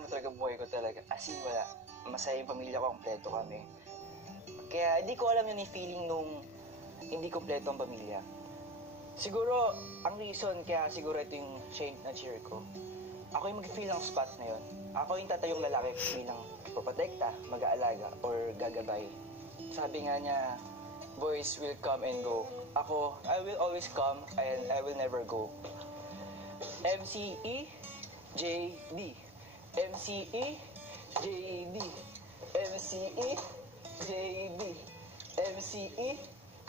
mo talaga buhay ko talaga. As in, wala. Masaya yung pamilya ko, kompleto kami. Kaya hindi ko alam yun yung feeling nung hindi kompleto ang pamilya. Siguro, ang reason kaya siguro ito yung siya na cheer ko. Ako yung mag-feel ng spot na yun. Ako yung tatayong lalaki bilang paprotekta, mag-aalaga, or gagabay. Sabi nga niya, boys will come and go. Ako, I will always come and I will never go. MCE, JD. MCE, JD. MCE, JD. MCE,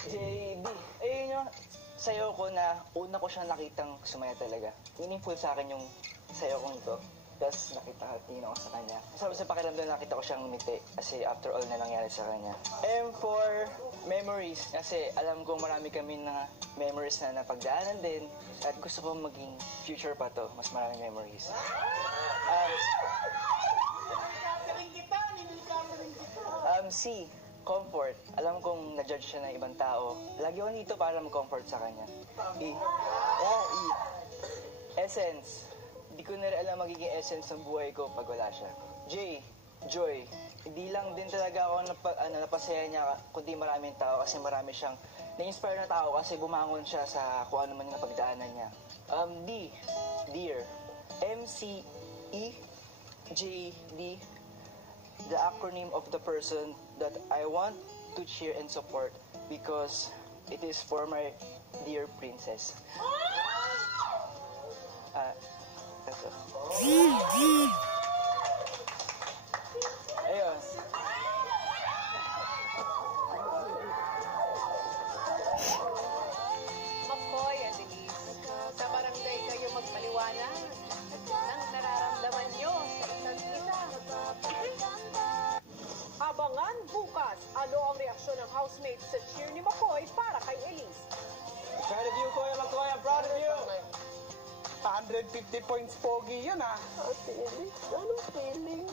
JD. Ayun yung sayo ko na una ko siyang nakitang sumaya talaga. Meaningful sa akin yung sayo kong ito. Tapos tingin ako sa kanya. Sabi sa pakiramdam nakita ko siyang ngumiti kasi after all na nangyari sa kanya. M for memories. Kasi alam ko marami kami na memories na napagdaanan din. At gusto ko maging future pa to. Mas maraming memories. C. Comfort. Alam kong na-judge siya ng ibang tao. Lagi ako dito para mag-comfort sa kanya. E. Essence. Hindi ko na rin alam magiging essence ng buhay ko pag wala siya. J. Joy. Hindi lang din talaga ako napasaya niya kundi maraming tao kasi marami siyang na-inspire na tao kasi bumangon siya sa kung ano man yung napagdaanan niya. D. Dear. M-C-E-J-D. The acronym of the person that I want to cheer and support because it is for my dear princess. Ito. Ayun. Makoy and Denise, sa barangay kayo magpaliwanag ng nararamdaman nyo sa isa't isa. Abangan bukas, ano ang reaksyon ng housemates sa cheer ni Makoy para kay Elise. Proud of you, Kuya Makoy. I'm proud of you. 150 points pogi yun, ah. Ate Elise, anong feeling?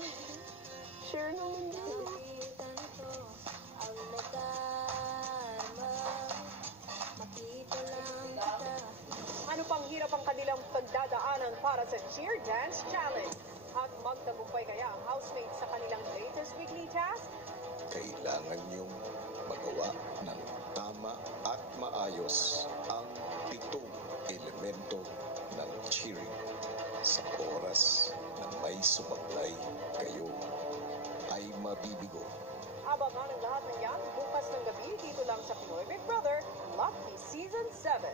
Share naman yun. Ano pang hirap ang kanilang pagdadaanan para sa Cheer Dance Challenge? At magtagumpay kaya ang housemates sa kanilang latest weekly task? Kailangan niyong magawa ng tama at maayos ang 7 elemento ng cheering. Sa oras na may sumablay kayo ay mabibigo. Abangan ang lahat ng yan bukas ng gabi dito lang sa Pinoy Big Brother Lucky Season 7.